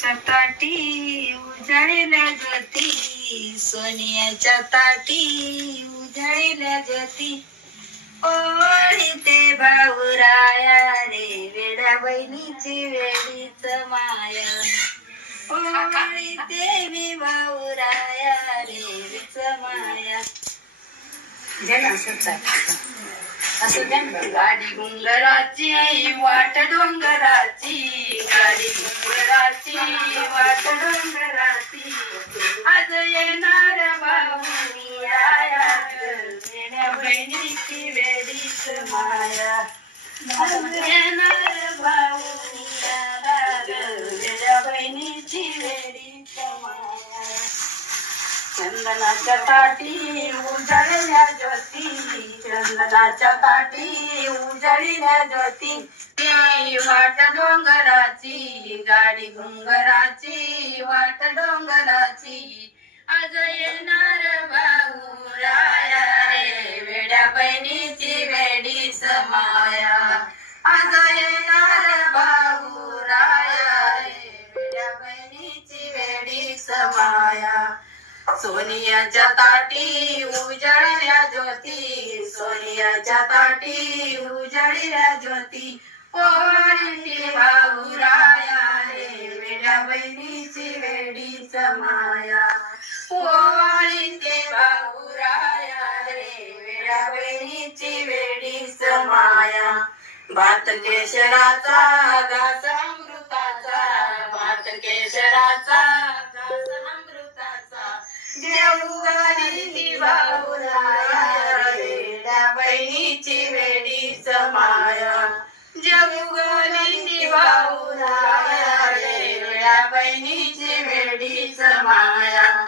ताटी उजळल्या ज्योती, सोनियाच्या ताटी उजळल्या ज्योती. ओळीते भाऊराया रे, वेड्या बहिणीची वेडीच माया. ओळीते मी भाऊराया रे, वेडीच माया. गाडी गुंगराची वाट डोंगराची, गाडी गुंगराची वाट डोंगराची. आज येणार भाऊ आया, वेड्या बहिणीची वेडीच माया. आज येणार भाऊ वेड्या बहिणीची वेडीच माया. चंदनाच्या ताटी उजळल्या ज्योती, चंदनाच्या ताटी उजळल्या ज्योती. वाट डोंगराची, गाडी घुंगराची वाट डोंगराची. आज येणार भाऊ राया रे, वेड्या बहिणीची वेडीच माया. आज येणार भाऊ राया रे, वेड्या बहिणीची वेडीच माया. सोनियाच्या ताटी उजळल्या ज्योती, सोनियाच्या ताटी उजळल्या ज्योती. ओळीते भाऊराया रे, वेड्या बहिणीची वेडीच माया. ओळीते भाऊराया रे, वेड्या बहिणीची वेडीच माया. भात केशराचा घास अमृताचा, भात केशराचा घास अमृताचा. जेऊ घाली भाऊराया रे, वेड्या बहिणीची वेडीच माया. जेऊ घाली भाऊराया रे, वेड्या बहिणीची वेडीच माया.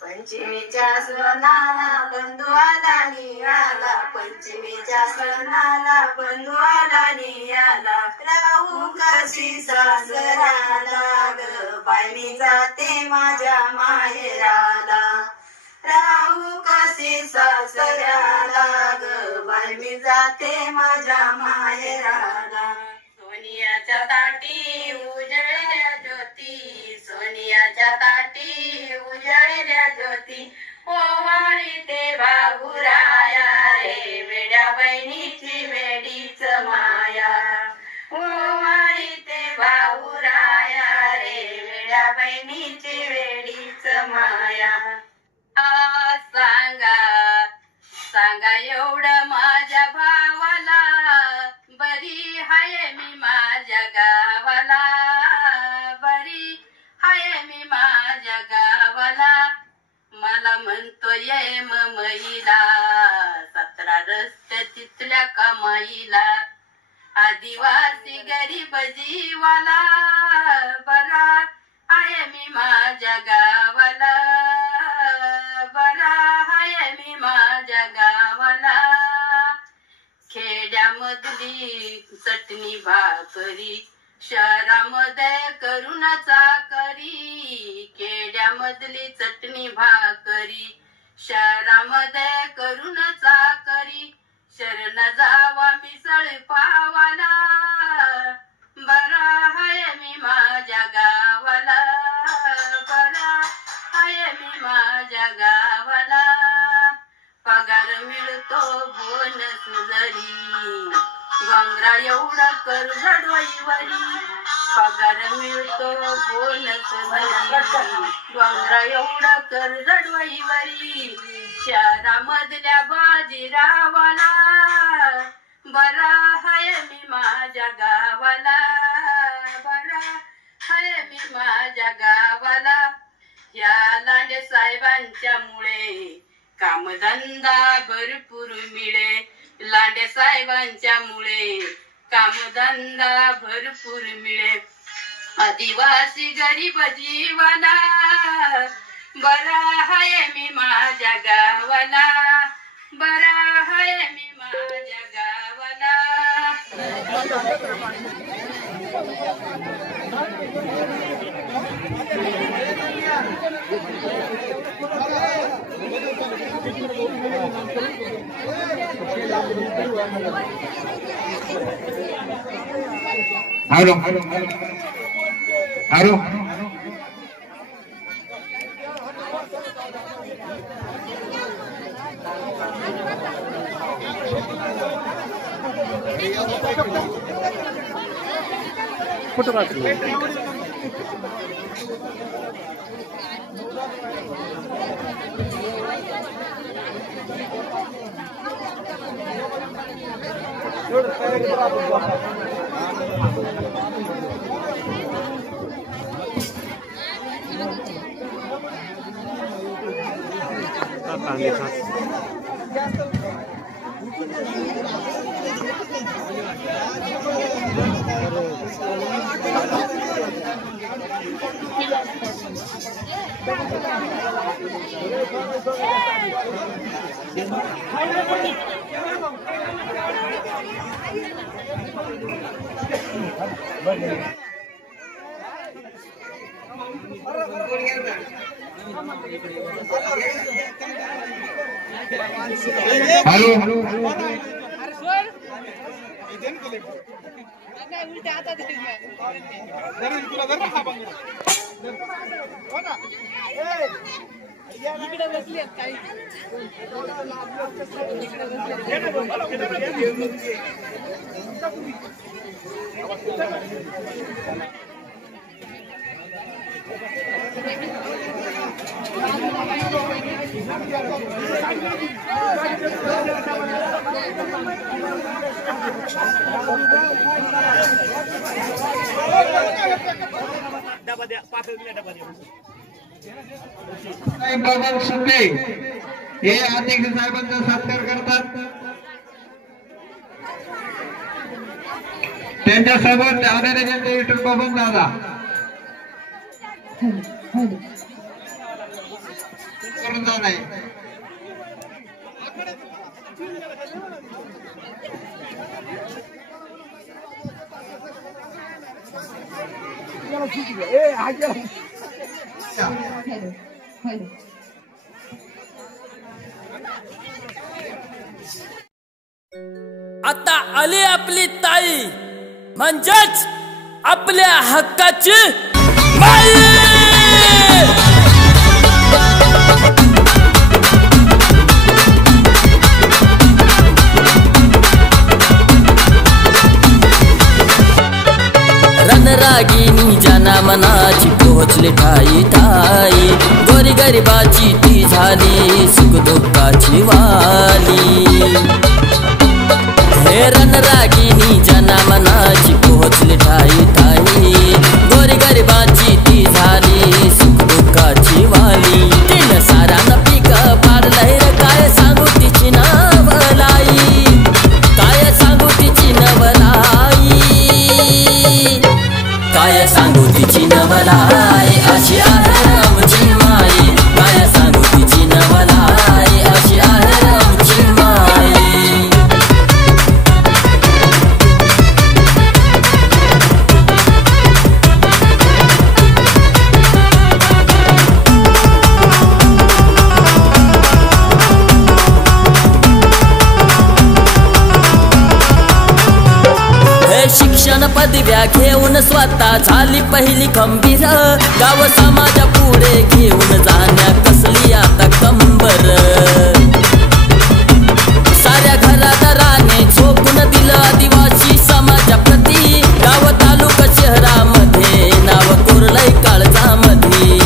पंचमीच्या सणाला बंधू आला नियाला, पंचमीच्या सणाला बंधू आला नियाला. राहू कशी सासराला ग, बाई मी जाते माझ्या माहेराला. राहू कशी सासऱ्याला ग, बाई मी जाते माझ्या माहेराला. सोनियाच्या ताटी उजळल्या ज्योती, सोनियाच्या ताटी उजळल्या ज्योती. ओवाळीते भाऊराया रे, वेड्या बहिणीची वेडीच माया. ओवाळीते भाऊराया रे, वेड्या बहिणीची वेडीच माया. सांगा सांगा एवढं माझ्या भावाला, बरी हाय मी माझ्या गावाला. बरी हाय मी माझ्या गावाला. मला म्हणतो ये ममईला, 17 रस्ते तिथल्या कमाईला. आदिवासी गरीब जीवाला, बरा हाय मी माझ्या गावाला. बरा हाय मी माझ्या गावाला. खेड्यामधली चटणी भाकरी, शहरामध्ये करून चाकरी. खेड्यामधली चटणी भाकरी, शहरामध्ये करून चाकरी. शरण जावा मिसळ पावाला, बरा हाय मी माझ्या गावाला. बरा हाय मी माझ्या गावाला. पगार मिळतो बोनस जरी, डोंगरा एवढा कर्ज डोईवरी. पगार मिळतो बोनस जरी, डोंगरा एवढा कर्ज डोईवरी. शहरामधल्या बाजीरावाला, बरा हाय मी माझ्या गावाला. बरा हाय मी माझ्या गावाला. या लांडे साहेबांच्या मुळे कामधंदा भरपूर मिळे. लांडे साहेबांच्या मुळे कामधंदा भरपूर मिळे. आदिवासी गरीब जीवाला, बरा हाय मी माझ्या गावाला. बरा हाय मी माझ्या गावाला. Hello hello hello hello photo काढ हॅलो बबन सुपे हे अध्यक्ष साहेबांचा सत्कार करतात. त्यांच्यासोबत आदरणीय विठ्ठल बबन दादा करून जाणार आहे. आता आली आपली ताई म्हणजेच आपल्या हक्काची माई. रणरागिनी जना मनाची पोहोचली ठाई ठाई. गोरी गरिबाची ती झाली सुख दुःखाची वाली. हे रणरागिनी जना मनाची पोहोचली ठाई ठाई. गोरी गरिबाची ती झाली सुख दुःखाची वाली. तिनं सारानं पीक पाडलंय रे काय सांगू तिची नवलाई. काय सांगू तिची नवलाई. काय सांगू तिची नवलाई अशी आहे आमची माई. काय सांगू तिची नवलाई अशी आहे आमची माई. शिक्षण पदव्या घेऊन स्वतः झाली पहिली खंबीर. गाव समाजा पुढे घेऊन जाण्या कसली आता कंबर. साऱ्या घरादाराने झोकून दिलं आदिवासी समाजाप्रती. गाव तालुका शहरामध्ये नाव कोरलंय काळजामध्ये.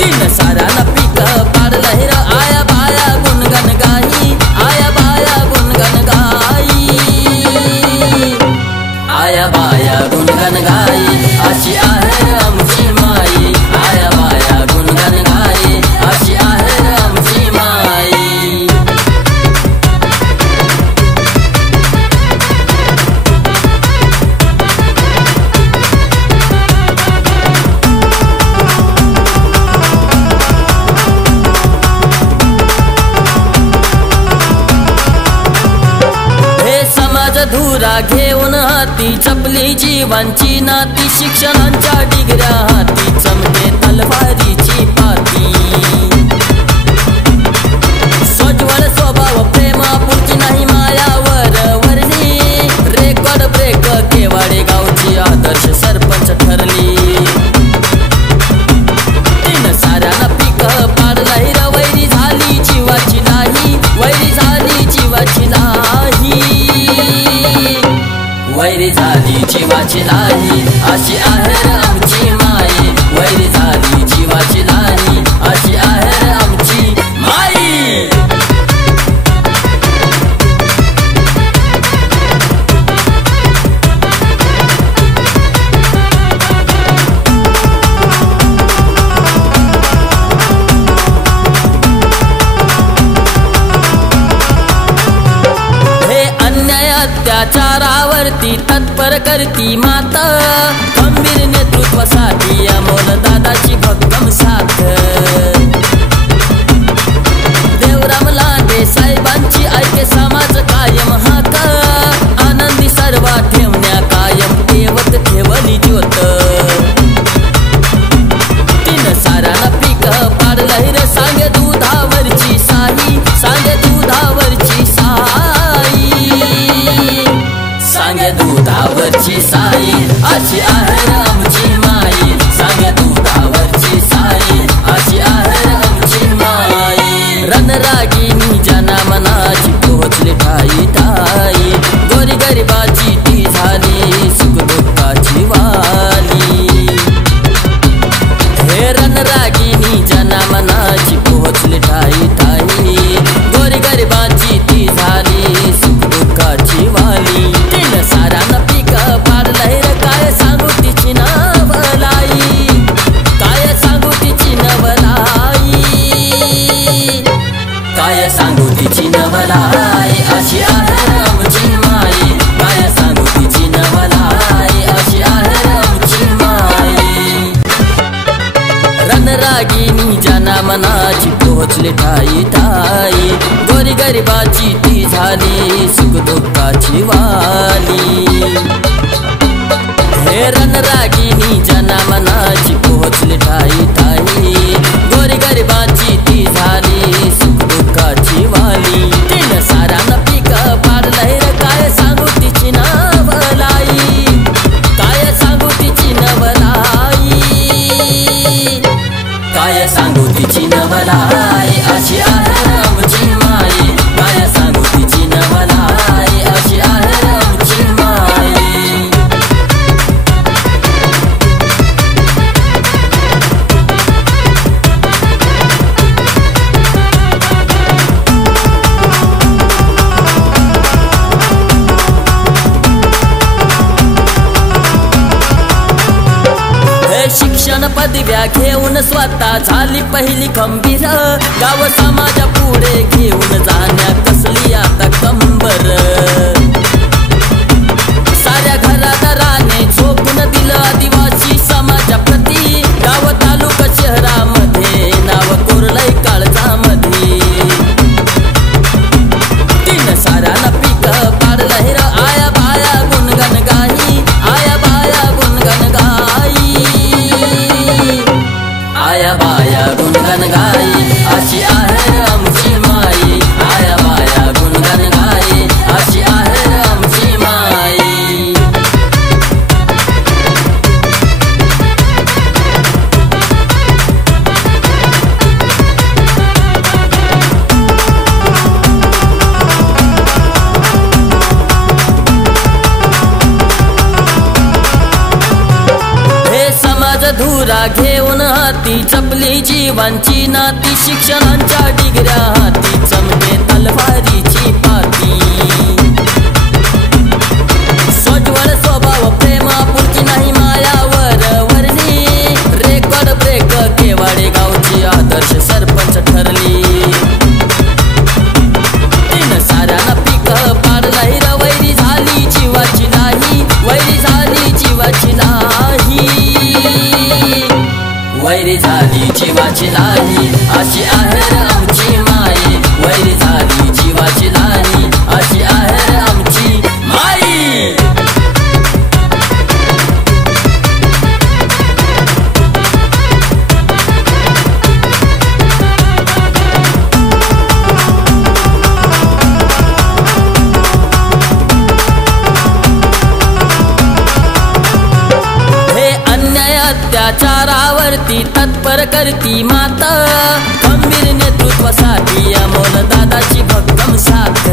तीन साऱ्याला पीक पाडलंय र आया बाया गुणगण गाई. आया बाया गुणगण गाई. आया बाया गुणगण गाई अशी आहे आमची माई. आया बाया गुणगण गाई अशी आहे आमची माई. धुरा घेऊन हाती चपली जीवांची नाती. शिक्षणांच्या डिग्र्या हाती चमके तलवारीची पाती. सोज्वळ स्वभाव प्रेमापुरती नाही मायावर वरली. रेकॉर्ड ब्रेक केवाडे गावची आदर्श सर्व वैरी झाली जीवाची लाही अशी आहेर आमची माई वैरी झाली जीवाची लाही अशी आहेर आमची माई अत्याचारावरती तत्पर करती माता खंबीर नेतृत्वासाठी अमोल दादाची भक्कम साथ देवराम लांडे साहेबांची ऐके समाज कायम हाक आनंदी सर्वा ठेवण्या कायम ठेवत ठेवली ज्योत तीन साराला पीक पाड लहिर सांगे दुधावरची साई सांगे दुधावरची साई सांगे दुधावरची साई अशी आहेर आमची माई सांगे दुधावरची साई अशी आहेर आमची माई रणरागिनी जना मनाची पोहोचली ठाई ठाई गोरी गरिबाची ती झाली सुख दुःखाची वाली हे रणरागिनी जना मनाची पोहोचली ठाई ठाई गोरी गरिबाची ती झाली सुख दुःखाची वाली सारांना पीक पाड लहिर काय सांगू तिची नवलाई काय सांगू तिची नवलाई काय सांगू तिची नवलाई अशी आहेर आमची माई काय सांगू तिची नवलाई अशी आहेर आमची माई रणरागिनी जना मनाची पोहोचली ठाई ठाई गोरी गरिबाची ती झाली सुख दुःखाची वाली हे रणरागिनी जना मनाची पोहोचली ठाई ठाई गोरी गरिबाची ती झाली सुख दुःखाची वाली तीन सारांना पीक पाड लहिर काय सांगू तिची नवलाई काय सांगू तिची नवलाई काय सांगू तिची नवलाई अशी आहेर आमची माई काय सांगू तिची नवलाई अशी आहेर आमची माई शिक्षण पदव्या घेऊन स्वतः झाली पहिली खंबीर गाव समाजा पुढे घेऊन जाण्या कसली आता कंबर साऱ्या घरादाराने झोपून दिलं आदिवासी समाजाप्रती गाव तालुका शहरामध्ये नाव कोरलंय काळजामध्ये तीन साऱ्याला पीक पाड लहिर आया बाया गुणगण गाई आया बाया गुणगण गाई आया बाया गुणगण गाई अशी आहेर आमची माई आया बाया गुणगण गाई अशी आहेर आमची माई धुरा घेऊन हाती चपली जीवांची नाती शिक्षणांच्या डिग्र्या हाती चमके तलवारीची पाती सोज्वळ स्वभाव प्रेम आपुलकी नाही मायावर वर्णी रेकॉर्ड ब्रेक केवाडे गावची आदर्श सरपंच ठरली तीन साऱ्यांना पीक पाड लहिर वैरी झाली जीवाची लाही वैरी झाली जीवाची लाही वैरी झाली जीवाची लाही अशी आहेर आमची माई वैरी झाली जीवाची लाही अशी आहेर आमची माई अत्याचारावरती तत्पर करती माता खंबीर नेतृत्वासाठी अमोल दादाची भक्कम साथ